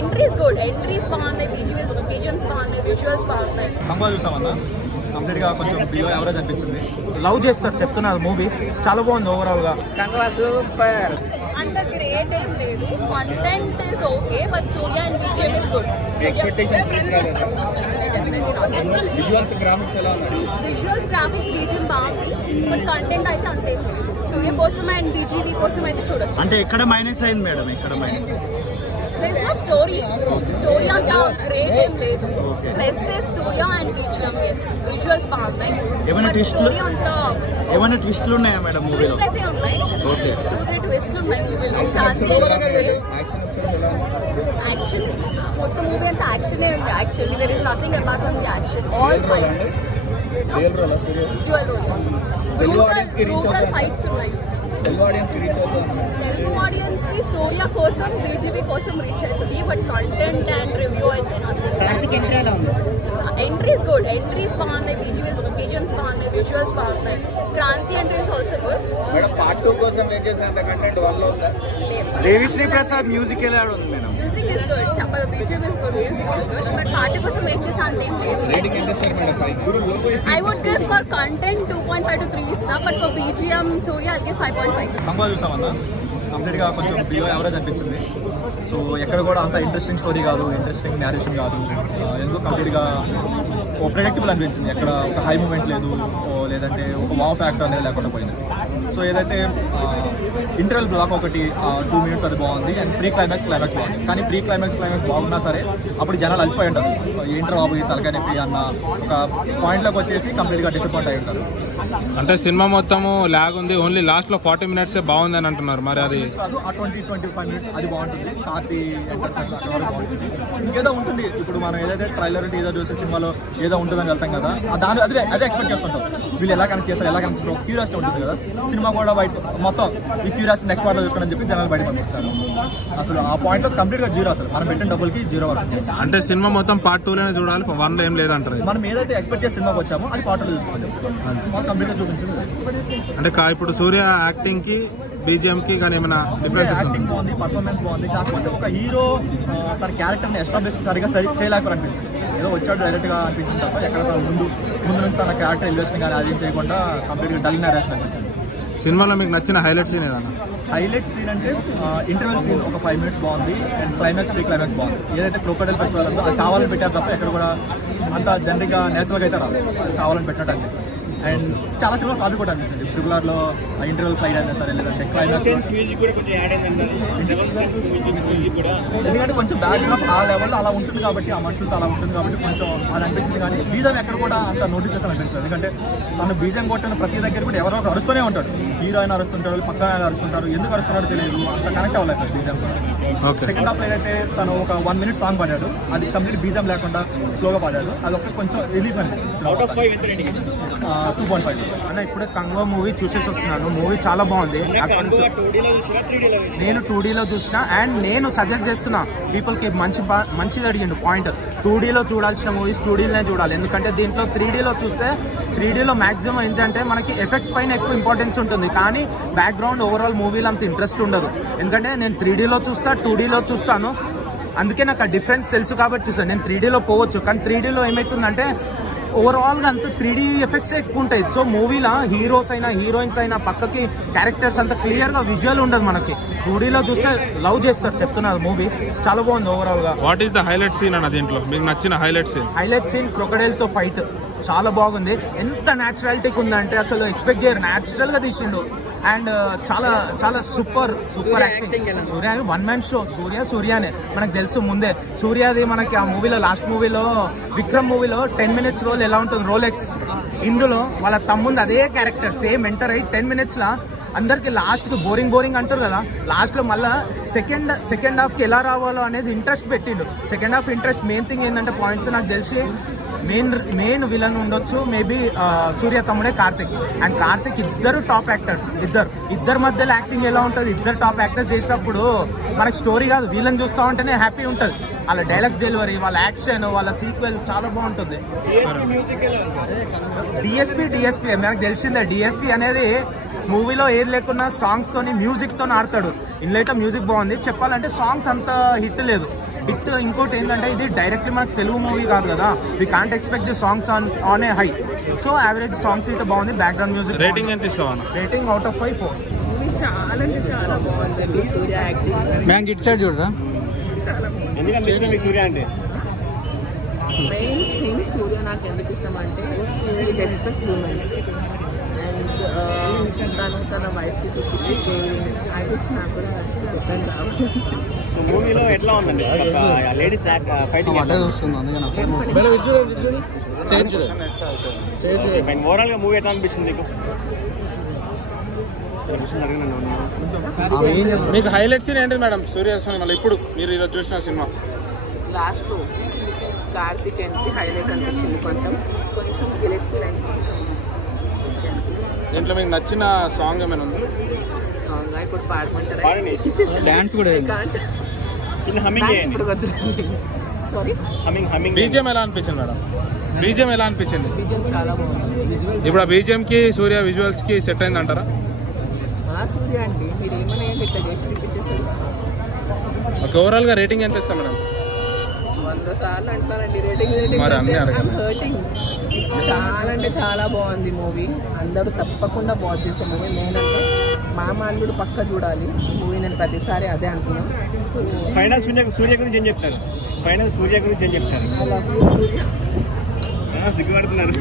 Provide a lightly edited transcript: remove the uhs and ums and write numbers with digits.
Entries good, entries బాగున్నాయి, visuals బాగున్నాయి, visuals బాగున్నాయి. కంగా చూసామన్నా కంప్లీట్ గా కొంచెం బిలో ఎవరేజ్ అనిపించింది. లవ్ చేస్తారు చెప్తున్నారు మూవీ చాలా బాగుంది ఓవరాల్ గా. కంగా సూపర్. అంత గ్రేట్ ఏం లేదు, content is okay but Surya and Vijay is good. Visuals graphics ఎలా ఉన్నాయి? విజువల్స్ గ్రాఫిక్స్ బీజియం బాగుంది బట్ కంటెంట్ అయితే అంతేం లేదు. సూర్య కోసం అండ్ బీజీవీ కోసం అయితే చూడొచ్చు. అంటే ఎక్కడ మైనస్ అయింది మేడం? ఎక్కడ minus? There is no story అంత గ్రేట్ ఏం లేదు. Plus Surya and BGM visuals బాగున్నాయి. ఏమైనా ఏమైనా ట్విస్ట్లు ఉన్నాయా మేడం మూవీలో? ట్విస్ట్ అయితే ఉన్నాయి, 2-3 ట్విస్ట్లు ఉన్నాయి మూవీలో. యాక్షన్ మొత్తం మూవీ అంతా యాక్షనే ఉంది. Actually there is nothing apart from the action. All fights. Dual roles. Brutal fights ఉన్నాయి. తెలుగు ఆడియన్స్ కి రీచ్ అవుతుంది. తెలుగు ఆడియన్స్ కి సూర్య కోసం బీజీవీ కోసం రీచ్ అవుతుంది బట్ కంటెంట్ అండ్ రివ్యూ అయితే ఎంట్రీస్ గుడ్, ఎంట్రీస్ బాగున్నాయి, విజువల్స్ బాగున్నాయి, విజువల్స్ బాగున్నాయి. Kranthi entries also good. Madam part 2 కోసం వెయిట్ చేసేంత కంటెంట్ వల్ల ఉందా? దేవిశ్రీ ప్రసాద్ మ్యూజిక్ ఎలా ఉంది మేడం? మ్యూజిక్ ఇస్ గుడ్, చెప్పదు BGM is good, music is good but part కోసం వెయిట్ చేసే అంత ఏం లేదు. I would give for content 2.5 to 3 ఇస్తా but for BGM Surya I'll give 5.5. కంగా చూసామన్నా కంప్లీట్ గా కొంచెం బిలో ఎవరేజ్ అనిపించింది. సో ఎక్కడ కూడా అంత ఇంట్రెస్టింగ్ స్టోరీ కాదు, ఇంట్రెస్టింగ్ న్యారేషన్ కాదు, ఎందుకు కంప్లీట్ గా ప్రెడిక్టబుల్ అనిపించింది. ఎక్కడ ఒక హై మూమెంట్ లేదు, లేదంటే ఒక వావ్ ఫ్యాక్టర్ అనేది లేకుండా పోయింది. సో ఏదైతే ఇంటర్వెల్స్ దాకా ఒకటి 2 minutes అది బాగుంది అండ్ క్లైమాక్స్ బాగుంది. కానీ క్లైమాక్స్ బాగున్నా సరే అప్పుడు జనాలు అలసిపోయి ఉంటారు. ఏంటర్ బాబు తలకాయ నొప్పి అన్న ఒక పాయింట్లోకి వచ్చేసి కంప్లీట్గా డిసప్పాయింట్ అయి ఉంటారు. అంటే సినిమా మొత్తము లాగ్ ఉంది, ఓన్లీ లాస్ట్ లో 40 minutes బాగుంది అని అంటున్నారు. మరి అది కాదు, ఆ 20-25 minutes అది బాగుంటుంది. కార్తీ ఎంట్రన్స్ అది బాగుంటుంది. ఇంకేదో ఉంటుంది. ఇప్పుడు మనం ఏదైతే ట్రైలర్ టీజర్ చూసే సినిమాలో ఏదో ఉంటుందని వెళ్తాం కదా, దాని అదే ఎక్స్పెక్ట్ చేస్తుంటాం. వీళ్ళు ఎలా కనెక్ట్ చేస్తారు, ఎలా కనెక్ట్ చేస్తారు, క్యూరియాసిటీ ఉంటుంది కదా. సినిమా కూడా బయట మొత్తం ఈ క్యూరియాసిటీ నెక్స్ట్ పార్ట్లో చూసుకోండి చెప్పి జనాలు బయట పంపిస్తారు. అసలు ఆ పాయింట్ లో కంప్లీట్ గా జీరో, అసలు మనం పెట్టిన డబ్బులకి 0%. అంటే సినిమా మొత్తం పార్ట్ 2 లోనే చూడాలి, 1 లో ఏం లేదంటారు. మనం ఏదైతే ఎక్స్పెక్ట్ చేసి సినిమాకి వచ్చామో అది పార్ట్ 2 చూసుకోవాలి, కంప్లీట్ గా చూపించింది. అంటే ఇప్పుడు సూర్య యాక్టింగ్ కి బీజిఎం కి కానీ ఏమైనా డిఫరెన్స్? యాక్టింగ్ బాగుంది, పర్ఫార్మెన్స్ బాగుంది. కాకపోతే ఒక హీరో తన క్యారెక్టర్ ని ఎస్టాబ్లిష్ సరిగా చేయలేకపోయి అనిపించింది. ఏదో వచ్చాడు డైరెక్ట్ గా అనిపించింది తప్ప ఎక్కడ తన ముందు నుంచి తన క్యారెక్టర్ ఇన్వెస్టింగ్ కానీ అది చేయకుండా కంప్లీట్ గా డల్ నరేషన్ అనిపించింది. సినిమాలో మీకు నచ్చిన హైలైట్ సీన్ ఏదన్నా? హైలైట్ సీన్ అంటే ఇంటర్వెల్ సీన్ ఒక 5 minutes బాగుంది అండ్ క్లైమాక్స్ బాగుంది. ఏదైతే క్రోకోడైల్ ఫెస్టివల్ ఉందో అది కావాలని పెట్టారు తప్ప ఎక్కడ కూడా అంత జనరల్గా నేచురల్గా అయితే రాదు, అది కావాలని పెట్టినట్టు అనిపించింది. అండ్ చాలా సినిమా కాపీ కూడా అనిపించింది. ట్రిపుల్ ఇంటర్వెల్ ఫ్లైట్ అయినా సరే, లేదంటే క్లైమాక్స్ ఎందుకంటే కొంచెం బ్యాక్గ్రౌండ్ ఆ లెవెల్లో అలా ఉంటుంది కాబట్టి, ఆ మనుషులతో అలా ఉంటుంది కాబట్టి కొంచెం అది అనిపించింది. కానీ బీజం ఎక్కడ కూడా అంత నోటీస్ చేస్తాను అనిపించింది. ఎందుకంటే తను బీజం కొట్టిన ప్రతి దగ్గర కూడా ఎవరో ఒకరు అరుస్తూనే ఉంటాడు. హీరో అయినా అరుస్తుంటారు, పక్కన ఆయన అరుస్తుంటారు. ఎందుకు అరుస్తున్నాడో తెలియదు, అంత కనెక్ట్ అవ్వలేదు బీజం. సెకండ్ హాఫ్ ఏదైతే తను ఒక 1 minute సాంగ్ పాడాడు, అది కంప్లీట్ బీజం లేకుండా స్లోగా పాడాడు. అది ఒక కొంచెం రిలీఫ్ అనిపించింది. 2.5 అన్న ఇప్పుడే కంగో మూవీ చూసేసి వస్తున్నాను. మూవీ చాలా బాగుంది. నేను 2Dలో చూసిన అండ్ నేను సజెస్ట్ చేస్తున్నా పీపుల్కి మంచిది అడిగిండు పాయింట్. 2Dలో చూడాల్సిన మూవీస్ 2Dలోనే చూడాలి. ఎందుకంటే దీంట్లో 3Dలో చూస్తే 3Dలో మాక్సిమం ఏంటంటే మనకి ఎఫెక్ట్స్ పైన ఎక్కువ ఇంపార్టెన్స్ ఉంటుంది, కానీ బ్యాక్గ్రౌండ్ ఓవరాల్ మూవీలో అంత ఇంట్రెస్ట్ ఉండదు. ఎందుకంటే నేను 3Dలో చూస్తా, 2Dలో చూస్తాను. అందుకే నాకు ఆ డిఫరెన్స్ తెలుసు కాబట్టి చూసాను. నేను 3Dలో పోవచ్చు, కానీ 3Dలో ఏమవుతుందంటే ఓవరాల్గా అంత 3D ఎఫెక్ట్స్ ఎక్కువ ఉంటాయి. సో మూవీలో హీరోస్ అయినా హీరోయిన్స్ అయినా పక్కకి క్యారెక్టర్స్ అంత క్లియర్గా విజువల్ ఉండదు. మనకి 2Dలో చూస్తే లవ్ చేస్తారు చెప్తున్నారు. మూవీ చాలా బాగుంది ఓవరాల్గా. What is the highlight scene అన్న దీంట్లో? మీకు నచ్చిన హైలైట్ సీన్ క్రొకడైల్తో ఫైట్ చాలా బాగుంది. ఎంత న్యాచురాలిటీకి ఉందంటే అసలు ఎక్స్పెక్ట్ చేయరు, న్యాచురల్గా తీసిండు. అండ్ చాలా చాలా సూపర్ యాక్టింగ్. సూర్య 1 man షో. సూర్యనే మనకు తెలుసు ముందే. సూర్యది మనకి ఆ మూవీలో లాస్ట్ మూవీలో విక్రమ్ మూవీలో 10 minutes రోల్ ఎలా ఉంటుంది, రోలెక్స్. ఇందులో వాళ్ళ తమ్ముంది అదే క్యారెక్టర్ సేమ్ ఎంటర్ అయ్యి 10 minutes అందరికి లాస్ట్కి బోరింగ్ అంటారు కదా, లాస్ట్లో మళ్ళీ సెకండ్ హాఫ్కి ఎలా రావాలో అనేది ఇంట్రెస్ట్ పెట్టిండు. Second half interest main thing ఏంటంటే పాయింట్స్ నాకు తెలిసి మెయిన్ విలన్ ఉండొచ్చు మేబీ సూర్య తమ్ముడే కార్తిక్. అండ్ కార్తిక్ ఇద్దరు టాప్ యాక్టర్స్. ఇద్దరు మధ్యలో యాక్టింగ్ ఎలా ఉంటుంది, ఇద్దరు టాప్ యాక్టర్స్ చేసినప్పుడు మనకి స్టోరీ కాదు, వీళ్ళని చూస్తూ ఉంటేనే హ్యాపీ ఉంటుంది. వాళ్ళ డైలాగ్స్ డెలివరీ, వాళ్ళ యాక్షన్, వాళ్ళ సీక్వెల్ చాలా బాగుంటుంది. డిఎస్పీ నాకు తెలిసిందే. డిఎస్పీ అనేది మూవీలో ఏది లేకున్నా సాంగ్స్ తోని మ్యూజిక్ తోని ఆడతాడు. ఇందులో మ్యూజిక్ బాగుంది. చెప్పాలంటే సాంగ్స్ అంత హిట్ లేదు, హిట్. ఇంకోటి ఏంటంటే ఇది డైరెక్ట్లీ మనకు తెలుగు మూవీ కాదు కదా, we can't expect the songs on a high. So average songs అయితే బాగుంది, బ్యాక్గ్రౌండ్ మ్యూజిక్. రేటింగ్ ఎంత ఇస్తావు? Rating out of 5 4. చాలా అంటే చాలా బాగుందండి. సూర్య యాక్టింగ్ మ్యామ్ ఇట్ సైడ్ చూడరా. సూర్య అంటే మెయిన్ థింగ్ సూర్య నాకు ఎందుకు ఇష్టం అంటే ఈ రెస్పెక్ట్ ఉమెన్స్ అండ్ తన వైఫ్కి చూపించి ఐ విష్ నాకు కూడా ఇష్టం కావాలి. మూవీలో ఎట్లా ఉందండి లేడీస్ ఫైటింగ్ ఓవరాల్ గా మూవీ ఎట్లా అనిపించింది నీకు? మీకు హైలైట్ సీన్ ఏంటి మేడం సూర్య మళ్ళీ ఇప్పుడు మీరు ఈరోజు చూసిన cinema? Last Karthik entry highlight అనిపించింది. కొంచెం హైలైట్ సీన్ అయింది. కొంచెం దీంట్లో మీకు నచ్చిన సాంగ్ ఏమైనా ఉంది? సాంగ్ ఇప్పుడు పాడమంటారా? డాన్స్ కూడా సారీ బీజిఎం ఎలా అనిపించింది మేడం? బీజిఎం ఎలా అనిపించింది? బీజిఎం చాలా బాగుంది. ఇప్పుడు ఆ బీజిఎం కి సూర్య విజువల్స్ కి సెట్ అయింది అంటారా? సూర్య అండి మీరు ఏమైనా ఇట్లా చేసి చూపించేస్తారు. ఓవరాల్ గా రేటింగ్ ఎంత ఇస్తాం మేడం? 100 సార్లు అంటారండి రేటింగ్. హర్టింగ్. చాలా అంటే చాలా బాగుంది మూవీ. అందరూ తప్పకుండా వాచ్ చేసే మూవీ. నేనంటే మా మాన్యుడు పక్క చూడాలి ఈ మూవీ. నేను ప్రతిసారి అదే అంటున్నాను. ఫైనల్ సూర్య గురించి ఏం చెప్తారు? I love you Surya. సిగ్గుపడుతున్నారు.